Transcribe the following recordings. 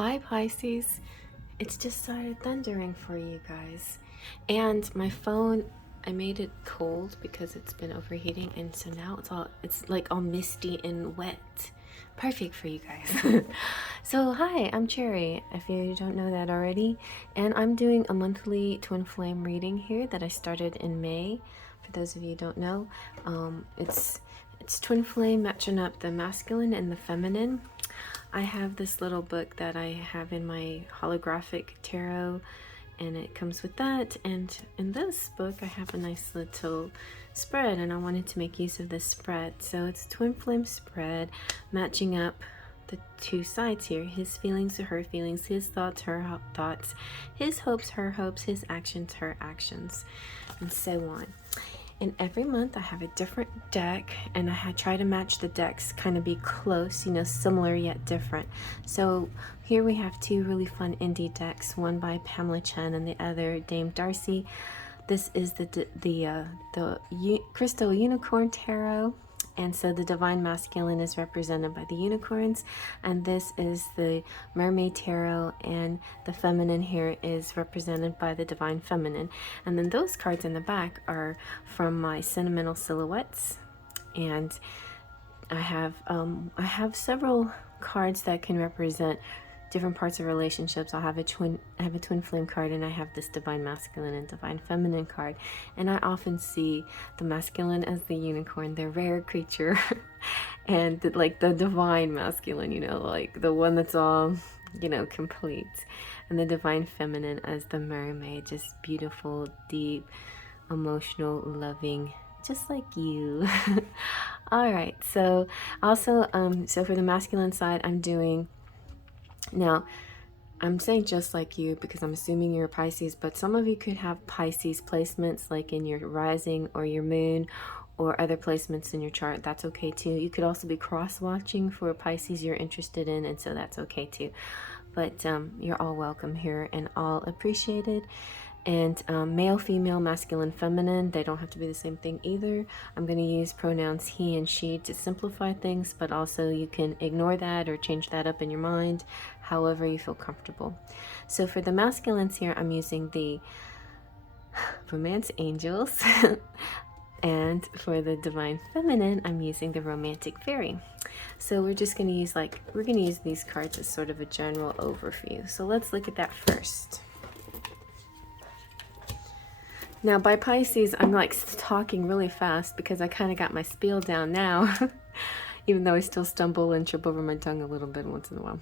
Hi Pisces, it's just started thundering for you guys, and my phone, I made it cold because it's been overheating, and so now it's like all misty and wet. Perfect for you guys. So hi, I'm Cherry, if you don't know that already, and I'm doing a monthly twin flame reading here that I started in May. For those of you who don't know, it's twin flame matching up the masculine and the feminine. I have this little book that I have in my holographic tarot, and it comes with that. And in this book I have a nice little spread, and I wanted to make use of this spread. So it's a twin flame spread matching up the two sides here: his feelings to her feelings, his thoughts, her thoughts, his hopes, her hopes, his actions, her actions, and so on. And every month I have a different deck, and I try to match the decks, kind of be close, you know, similar yet different. So here we have two really fun indie decks, one by Pamela Chen and the other Dame Darcy. This is the Crystal Unicorn Tarot, and so the Divine Masculine is represented by the unicorns, and this is the Mermaid Tarot, and the feminine here is represented by the Divine Feminine. And then those cards in the back are from my Sentimental Silhouettes, and I have several cards that can represent different parts of relationships. I have a twin flame card, and I have this Divine Masculine and Divine Feminine card, and I often see the masculine as the unicorn, the rare creature, and like the Divine Masculine, you know, like the one that's all, you know, complete, and the Divine Feminine as the mermaid, just beautiful, deep, emotional, loving, just like you. All right, so also so for the masculine side, now, I'm saying just like you because I'm assuming you're a Pisces, but some of you could have Pisces placements like in your rising or your moon or other placements in your chart. That's okay too. You could also be cross-watching for a Pisces you're interested in, and so that's okay too. But you're all welcome here and all appreciated. And male, female, masculine, feminine, they don't have to be the same thing either. I'm going to use pronouns he and she to simplify things, but also you can ignore that or change that up in your mind, however you feel comfortable. So for the masculines here, I'm using the Romance Angels, and for the Divine Feminine, I'm using the Romantic Fairy. So we're just going to use these cards as sort of a general overview. So let's look at that first. Now by Pisces, I'm like talking really fast because I kind of got my spiel down now, even though I still stumble and trip over my tongue a little bit once in a while.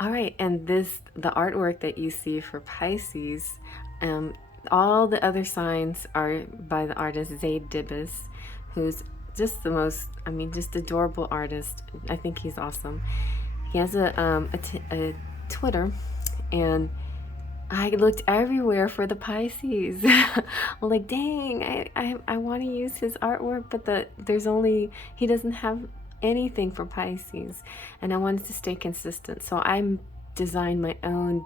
All right, and the artwork that you see for Pisces, all the other signs are by the artist Zaid Dibis, who's just the most, just adorable artist. I think he's awesome. He has a Twitter, and I looked everywhere for the Pisces. I'm like, dang, I want to use his artwork, but he doesn't have anything for Pisces, and I wanted to stay consistent. So I designed my own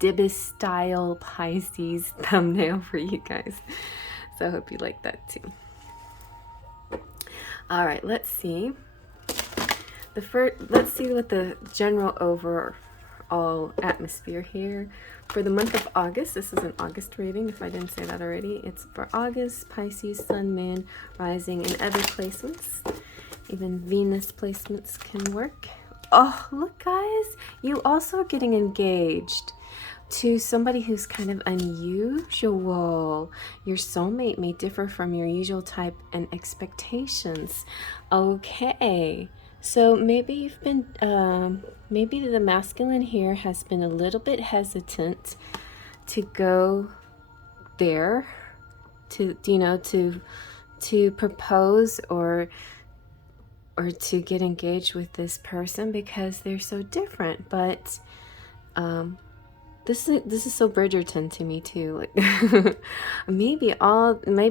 Dibis style Pisces thumbnail for you guys. So I hope you like that too. All right, let's see. Let's see what the general overall atmosphere here for the month of August. This is an August reading, if I didn't say that already. It's for August, Pisces, Sun, Moon, Rising, and other placements. Even Venus placements can work. Oh, look guys, you also are getting engaged to somebody who's kind of unusual. Your soulmate may differ from your usual type and expectations. Okay. So maybe you've been, maybe the masculine here has been a little bit hesitant to go there, to, you know, to propose or to get engaged with this person because they're so different. But this is so Bridgerton to me too. Like maybe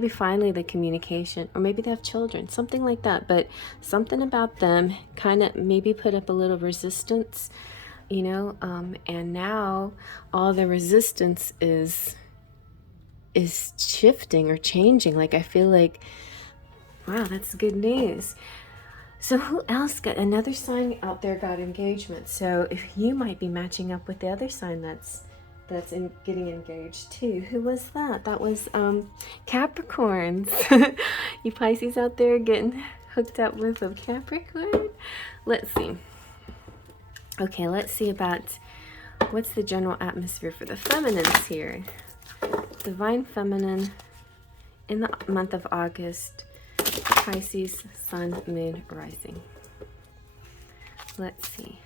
finally the communication, or maybe they have children, something like that. But something about them kind of maybe put up a little resistance, you know. And now all the resistance is shifting or changing. Like I feel like, wow, that's good news. So who else got another sign out there got engagement? So if you might be matching up with the other sign that's getting engaged too. Who was that? That was Capricorns. You Pisces out there getting hooked up with a Capricorn? Let's see. Okay, let's see about what's the general atmosphere for the feminines here. Divine Feminine in the month of August. Pisces, Sun, Moon, Rising. Let's see.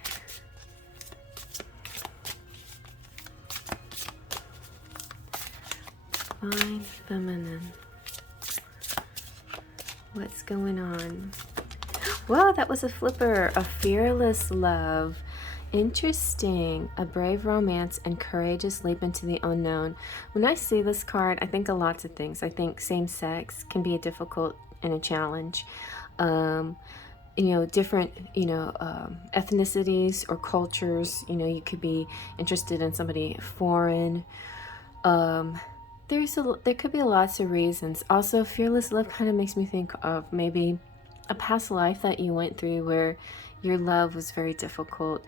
Divine Feminine. What's going on? Whoa, that was a flipper. A fearless love. Interesting. A brave romance and courageous leap into the unknown. When I see this card, I think of lots of things. I think same sex can be a difficult and a challenge. You know, different, ethnicities or cultures. You know, you could be interested in somebody foreign. There could be lots of reasons. Also, fearless love kind of makes me think of maybe a past life that you went through where your love was very difficult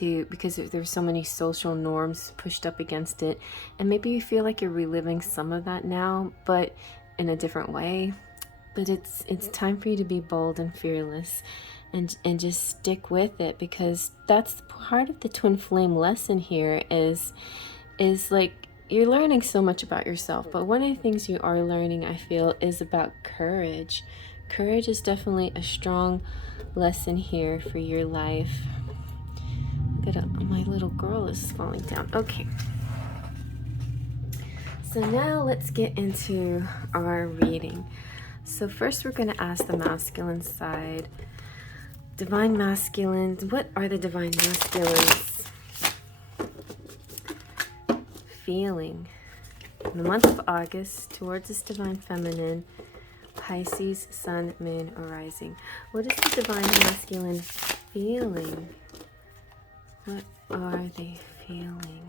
because there's so many social norms pushed up against it, and maybe you feel like you're reliving some of that now, but in a different way. But it's time for you to be bold and fearless, and just stick with it, because that's part of the twin flame lesson here. Is like, you're learning so much about yourself, but one of the things you are learning, I feel, is about courage. Courage is definitely a strong lesson here for your life. My little girl is falling down. Okay. So now let's get into our reading. So first we're going to ask the masculine side. Divine masculines. What are the divine masculines feeling in the month of August towards this divine feminine? Pisces, Sun, Moon, or Rising. What is the divine masculine feeling? What are they feeling?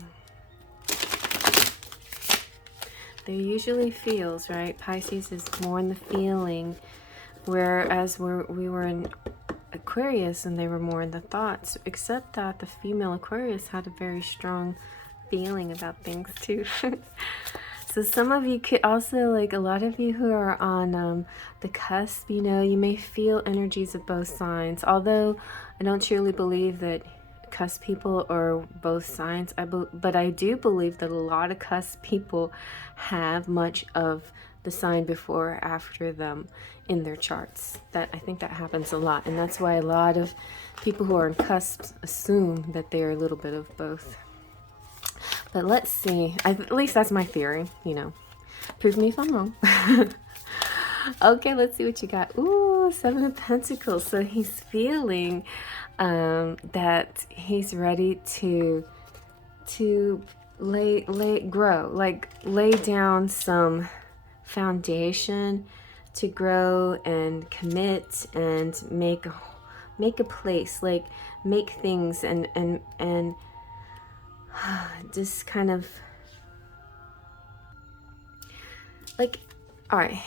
They're usually feels, right? Pisces is more in the feeling, whereas we were in Aquarius and they were more in the thoughts, except that the female Aquarius had a very strong feeling about things too. So some of you could also, like a lot of you who are on the cusp, you know, you may feel energies of both signs. Although I don't truly believe that cusp people are both signs, but I do believe that a lot of cusp people have much of the sign before or after them in their charts. I think that happens a lot, and that's why a lot of people who are in cusps assume that they're a little bit of both. But let's see. At least that's my theory, you know. Prove me if I'm wrong. Okay, let's see what you got. Ooh, Seven of Pentacles. So he's feeling that he's ready to lay down some foundation to grow and commit and make a place, like make things and just kind of like, all right,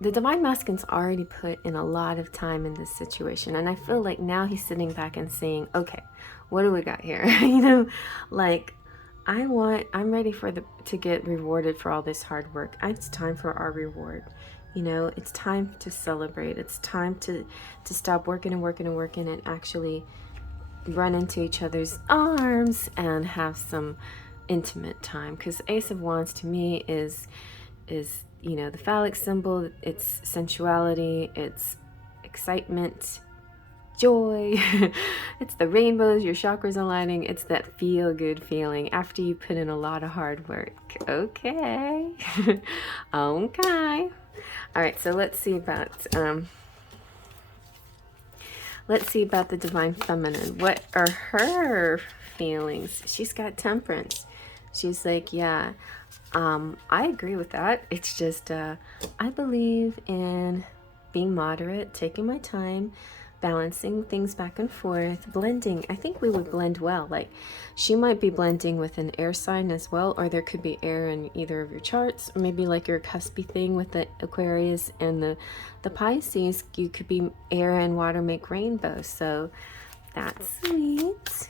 the divine masculine's already put in a lot of time in this situation, and I feel like now he's sitting back and saying, okay, what do we got here? You know, like I'm ready to get rewarded for all this hard work. It's time for our reward. You know, it's time to celebrate. It's time to stop working and actually run into each other's arms and have some intimate time. Because Ace of Wands to me is you know, the phallic symbol. It's sensuality, it's excitement, joy. It's the rainbows, your chakras aligning. It's that feel good feeling after you put in a lot of hard work. Okay. Okay. All right, so let's see about the divine feminine. What are her feelings? She's got Temperance. She's like, yeah, I agree with that. It's just I believe in being moderate, taking my time, balancing things back and forth, blending. I think we would blend well. Like she might be blending with an air sign as well, or there could be air in either of your charts, or maybe like your cuspy thing with the Aquarius and the Pisces. You could be air and water make rainbow. So that's sweet.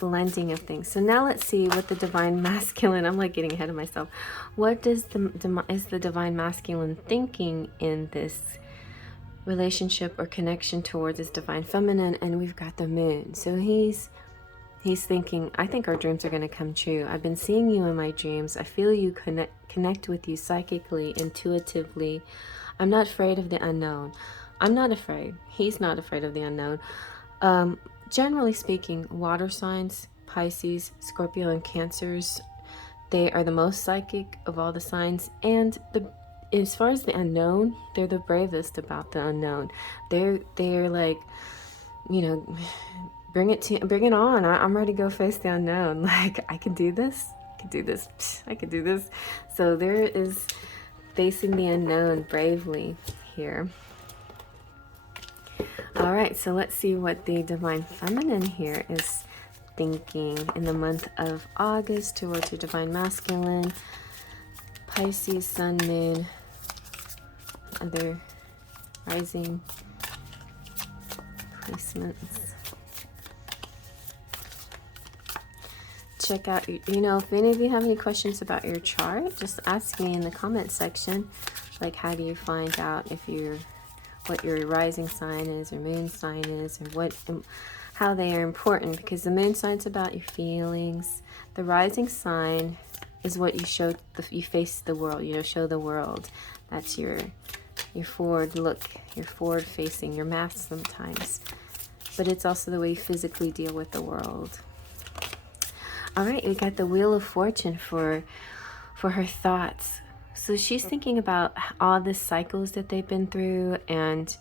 Blending of things. So now let's see what the divine masculine, I'm like getting ahead of myself. What does is the divine masculine thinking in this relationship or connection towards his divine feminine? And we've got the moon. So he's thinking, I think our dreams are going to come true. I've been seeing you in my dreams. I feel you connect with you psychically, intuitively. I'm not afraid of the unknown. I'm not afraid. He's not afraid of the unknown. Generally speaking, water signs, Pisces, Scorpio, and Cancers, they are the most psychic of all the signs. And as far as the unknown, they're the bravest about the unknown. They're like, you know, bring it on. I'm ready to go face the unknown. Like, I can do this. I can do this. I can do this. So there is facing the unknown bravely here. All right, so let's see what the divine feminine here is thinking in the month of August towards your divine masculine. Pisces, sun, moon, other rising placements. Check out, you know, if any of you have any questions about your chart, just ask me in the comment section. Like, how do you find out if what your rising sign is or moon sign is, or how they are important? Because the moon sign's about your feelings. The rising sign is what you show, you face the world, you know, show the world. That's your forward look, your forward facing, your mask sometimes. But it's also the way you physically deal with the world. All right, we got the Wheel of Fortune for her thoughts. So she's thinking about all the cycles that they've been through and,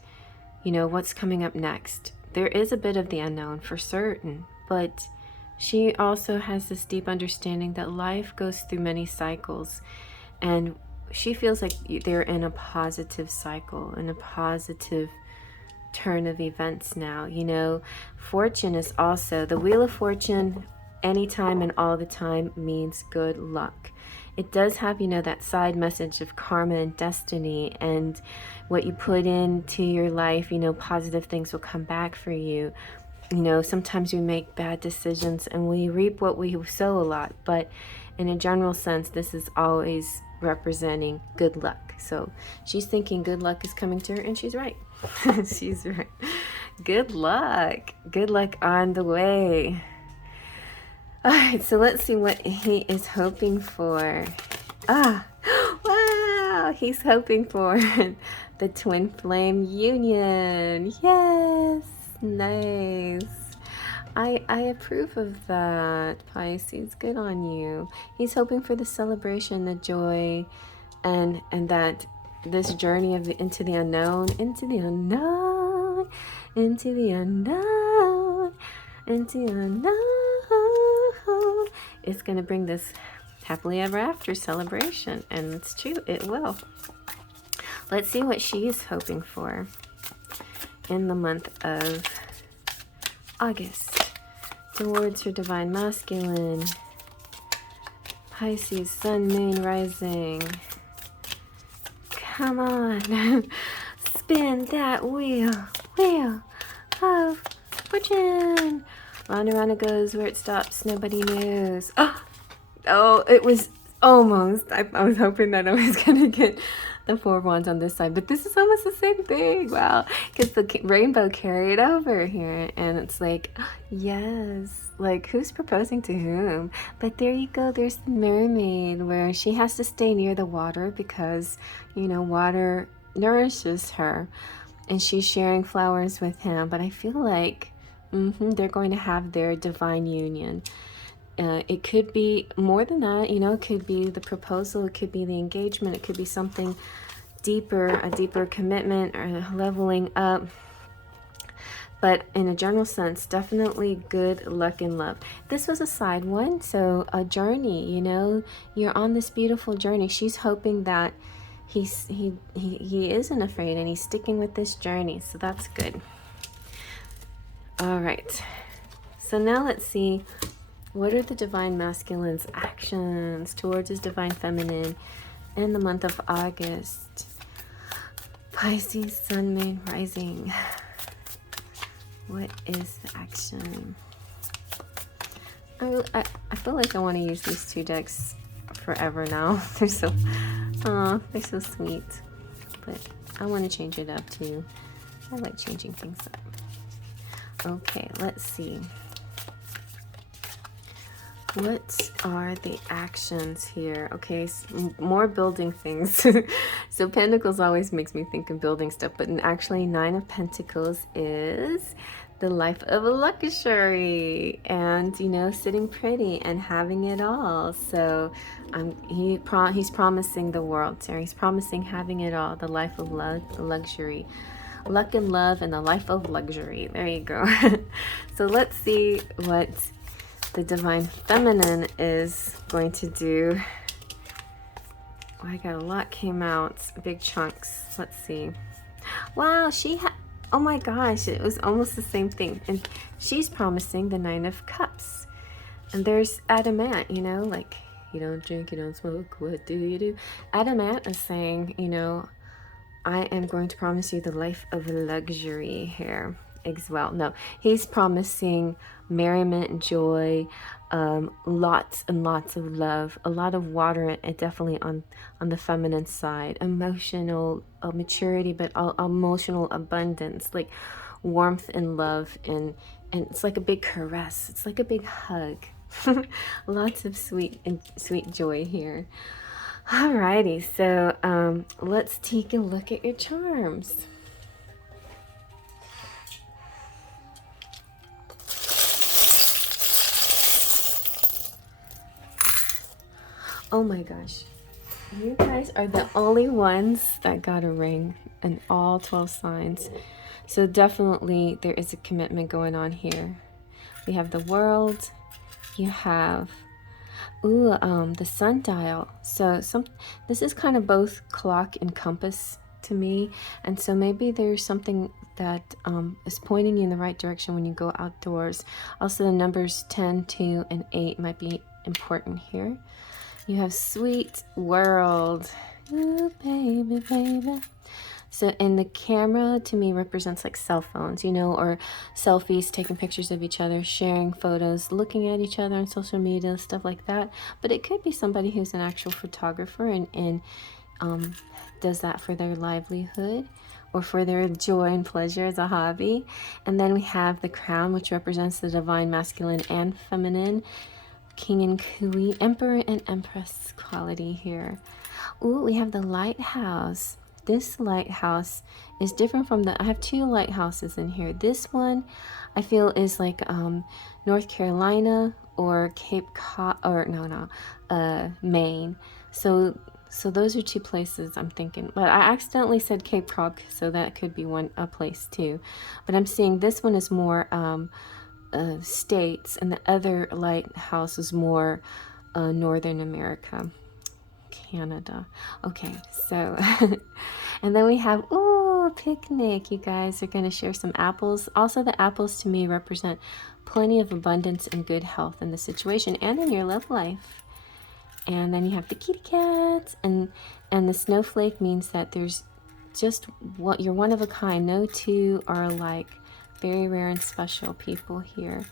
you know, what's coming up next. There is a bit of the unknown for certain, but she also has this deep understanding that life goes through many cycles, and she feels like they're in a positive cycle, in a positive turn of events now. You know, fortune is also, the Wheel of Fortune anytime and all the time means good luck. It does have, you know, that side message of karma and destiny, and what you put into your life, you know, positive things will come back for you. You know, sometimes we make bad decisions and we reap what we sow a lot, but in a general sense, this is always representing good luck. So she's thinking good luck is coming to her, and she's right. She's right. Good luck. Good luck on the way. All right, so let's see what he is hoping for. Wow, he's hoping for the twin flame union. Yes, nice. I approve of that, Pisces. Good on you. He's hoping for the celebration, the joy, and that this journey of into the unknown, into the unknown, into the unknown, into the unknown. It's going to bring this happily ever after celebration, and it's true, it will. Let's see what she is hoping for in the month of August towards her divine masculine. Pisces, sun, moon, rising. Come on. Spin that wheel of fortune. Round and round it goes, where it stops, nobody knows. Oh, it was almost. I was hoping that I was going to get the 4 of Wands on this side, but this is almost the same thing. Wow, because the rainbow carried over here, and it's like, yes, like who's proposing to whom? But there you go, there's the mermaid, where she has to stay near the water because, you know, water nourishes her, and she's sharing flowers with him. But I feel like they're going to have their divine union. It could be more than that, you know, it could be the proposal, it could be the engagement, it could be something deeper, a deeper commitment or leveling up. But in a general sense, definitely good luck in love. This was a side one, so a journey, you know, you're on this beautiful journey. She's hoping that he isn't afraid, and he's sticking with this journey, so that's good. All right, so now let's see, what are the divine masculine's actions towards his divine feminine in the month of August? Pisces, sun, moon, rising. What is the action? I feel like I want to use these two decks forever now. They're so, oh, they're so sweet. But I want to change it up too. I like changing things up. Okay, let's see. What are the actions here? Okay, more building things. So Pentacles always makes me think of building stuff, but actually Nine of Pentacles is the life of a luxury, and you know, sitting pretty and having it all. So he's promising the world, Sarah. He's promising having it all, the life of luxury. Luck and love and the life of luxury. There you go. So let's see what the divine feminine is going to do. Oh, I got a lot came out, big chunks. Let's see. Wow, oh my gosh, it was almost the same thing. And she's promising the Nine of Cups. And there's Adamant, you know, like, you don't drink, you don't smoke, what do you do? Adamant is saying, you know, I am going to promise you the life of luxury here as well. No, he's promising merriment, joy, lots and lots of love, a lot of water, and definitely on the feminine side, emotional maturity, but emotional abundance, like warmth and love, and it's like a big caress, it's like a big hug. Lots of sweet joy here. Alrighty, so let's take a look at your charms. Oh my gosh, you guys are the only ones that got a ring in all 12 signs. So definitely there is a commitment going on here. We have the World, you have the sundial. So this is kind of both clock and compass to me, and so maybe there's something that is pointing you in the right direction when you go outdoors. Also the numbers 10, 2, and 8 might be important here. You have sweet world. Ooh, baby, baby. So, and the camera to me represents like cell phones, you know, or selfies, taking pictures of each other, sharing photos, looking at each other on social media, stuff like that. But it could be somebody who's an actual photographer and does that for their livelihood or for their joy and pleasure as a hobby. And then we have the crown, which represents the divine masculine and feminine, king and queen, emperor and empress quality here. Ooh, we have the lighthouse. This lighthouse is different from I have two lighthouses in here. This one I feel is like North Carolina or Cape Cod, or Maine. So those are two places I'm thinking. But I accidentally said Cape Cod, so that could be a place too. But I'm seeing this one is more states, and the other lighthouse is more Northern America, Canada. Okay, so and then we have picnic. You guys are going to share some apples. Also, the apples to me represent plenty of abundance and good health in the situation and in your love life. And then you have the kitty cats, and the snowflake means that there's just you're one of a kind. No two are alike. Very rare and special people here.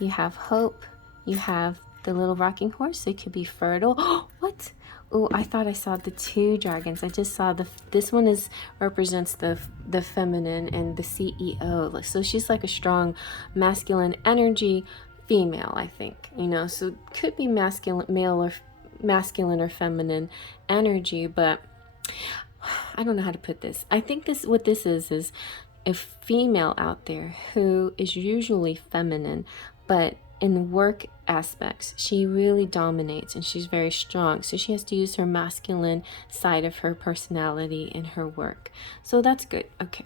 You have hope. You have the little rocking horse. So it could be fertile. What? Oh, I thought I saw the two dragons. I just saw this one represents the feminine and the CEO. So she's like a strong masculine energy female, I think. You know, so it could be masculine or feminine energy, but I don't know how to put this. I think what this is a female out there who is usually feminine, but in work aspects she really dominates and she's very strong, so she has to use her masculine side of her personality in her work. So that's good. Okay,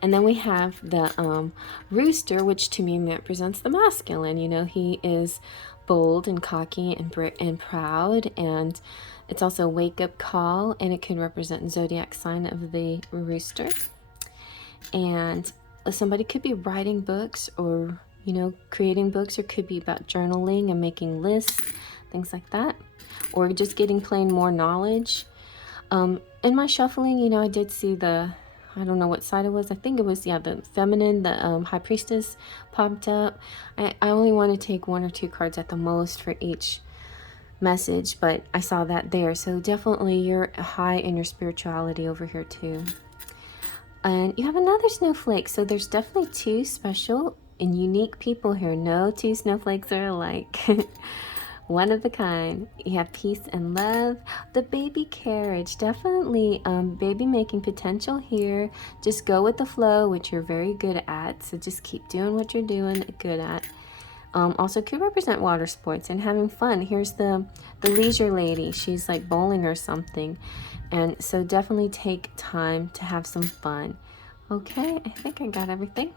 and then we have the rooster, which to me represents the masculine. You know, he is bold and cocky and proud, and It's also a wake-up call, and it could represent zodiac sign of the rooster. And somebody could be writing books, or creating books, or could be about journaling and making lists, things like that, or just getting plain more knowledge. In my shuffling, I did see I don't know what side it was. I think it was, the feminine, the High Priestess popped up. I only want to take 1 or 2 cards at the most for each message, but I saw that there. So definitely you're high in your spirituality over here too. And you have another snowflake. So there's definitely 2 special and unique people here. No 2 snowflakes are alike. One of a kind. You have peace and love. The baby carriage, definitely baby making potential here. Just go with the flow, which you're very good at. So just keep doing what you're doing good at. Also could represent water sports and having fun. Here's the leisure lady. She's like bowling or something. And so definitely take time to have some fun. Okay, I think I got everything.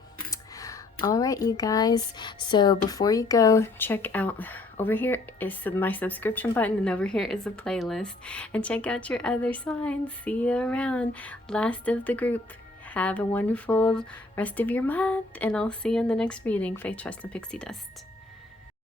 All right, you guys. So before you go, check out, over here is my subscription button, and over here is a playlist. And check out your other signs. See you around. Last of the group. Have a wonderful rest of your month, and I'll see you in the next reading. Faith, trust, and pixie dust.